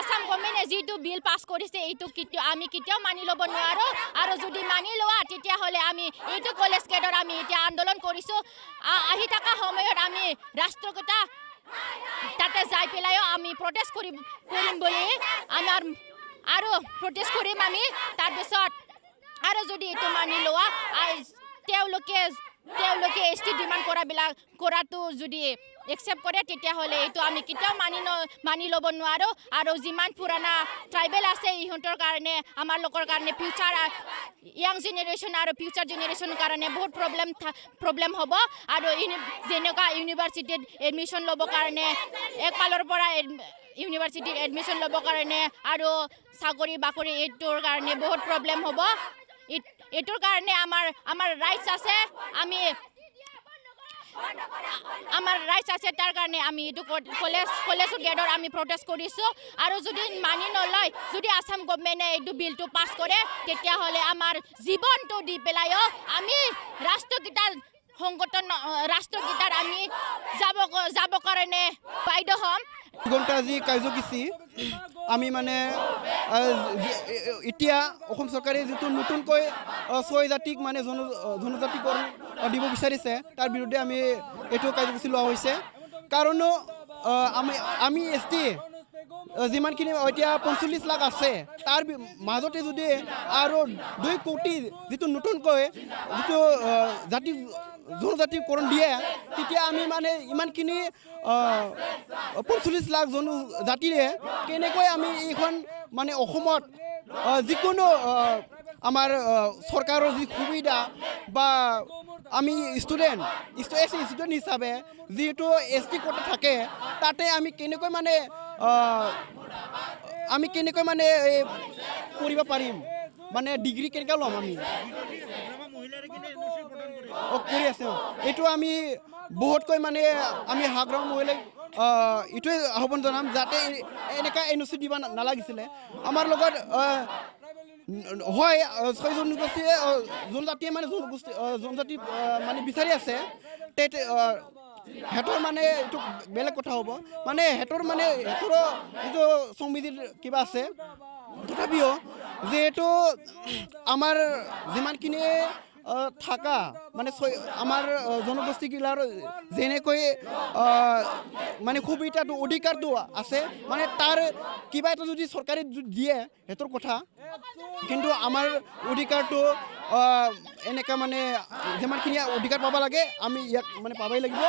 আসাম গভৰ্ণমেণ্টে যিটো বিল পাছ কৰিছে এইটো আমি কেতিয়াও মানি ল'ব নোৱাৰোঁ আৰু যদি মানি লোৱা তেতিয়াহ'লে আমি এইটো কলেজ গেটত আমি এতিয়া আন্দোলন কৰিছোঁ আহি থকা সময়ত আমি ৰাষ্ট্ৰপতি তাতে যাই পেলাইও আমি প্ৰটেষ্ট কৰিম বুলি আমাৰ আৰু প্ৰটেষ্ট কৰিম আমি তাৰপিছত আৰু যদি এইটো মানি লোৱা তেওঁলোকে এছটি ডিমাণ্ড কৰাটো যদি একচেপ্ট কৰে তেতিয়াহ'লে এইটো আমি কেতিয়াও মানি ল'ব নোৱাৰোঁ আৰু যিমান পুৰণা ট্ৰাইবেল আছে ইহঁতৰ কাৰণে আমাৰ লোকৰ কাৰণে ফিউচাৰ ইয়াং জেনেৰেশ্যন আৰু ফিউচাৰ জেনেৰেশ্যনৰ কাৰণে বহুত প্ৰব্লেম হ'ব আৰু যেনেকুৱা ইউনিভাৰ্চিটিত এডমিশ্যন ল'বৰ কাৰণে একফালৰ পৰা ইউনিভাৰ্চিটিত এডমিশ্যন ল'বৰ কাৰণে আৰু চাকৰি বাকৰি এইটোৰ কাৰণে বহুত প্ৰব্লেম হ'ব এইটোৰ কাৰণে আমাৰ ৰাইটছ আছে আমাৰ ৰাইটছ আছে তাৰ কাৰণে আমি এইটো কলেজৰ গেটত আমি প্ৰটেষ্ট কৰিছোঁ আৰু যদি মানি নলয় যদি আসাম গভৰ্ণমেণ্টে এইটো বিলটো পাছ কৰে তেতিয়াহ'লে আমাৰ জীৱনটো দি পেলাইও আমি ৰাষ্ট্ৰগীতাত আমি যাব কাৰণে বাধ্য হ'ম ঘণ্টা আজি কাৰ্যসূচী আমি মানে এতিয়া অসম চৰকাৰে যিটো নতুনকৈ 6 জাতিক মানে জনজাতিকৰণ দিব বিচাৰিছে তাৰ বিৰুদ্ধে আমি এইটো কাৰ্যসূচী লোৱা হৈছে কাৰণ আমি ST যিমানখিনি এতিয়া 45 লাখ আছে তাৰ মাজতে যদি আৰু 2 কোটি যিটো নতুনকৈ যিটো জনজাতিকৰণ দিয়ে তেতিয়া আমি মানে ইমানখিনি 45 লাখ জনজাতিৰে কেনেকৈ আমি এইখন মানে অসমত যিকোনো আমাৰ চৰকাৰৰ যি সুবিধা বা আমি ষ্টুডেণ্ট হিচাপে যিটো ST কোটা থাকে তাতে আমি কেনেকৈ মানে কৰিব পাৰিম মানে ডিগ্ৰী কেনেকৈ ল'ম আমি কৰি আছে এইটো আমি বহুতকৈ মানে আমি হাগ্ৰাম মহিলাক এইটোৱে আহ্বান জনাম যাতে এনেকুৱা NOC দিব নালাগিছিলে আমাৰ লগত হয় 6 জনগোষ্ঠীয়ে জনজাতিয়ে মানে জনজাতি মানে বিচাৰি আছে হেঁতৰ মানে এইটো বেলেগ কথা হ'ব মানে হেঁতৰ যিটো সংবিধিৰ কিবা আছে তথাপিও যিহেতু আমাৰ যিমানখিনি থাকা মানে আমাৰ জনগোষ্ঠীগিলাৰ যেনেকৈ মানে সুবিধাটো অধিকাৰটো আছে মানে তাৰ কিবা এটা যদি চৰকাৰে দিয়ে সেইটোৰ কথা কিন্তু আমাৰ অধিকাৰটো এনেকৈ মানে যিমানখিনি অধিকাৰ পাব লাগে আমি ইয়াক মানে পাবই লাগিব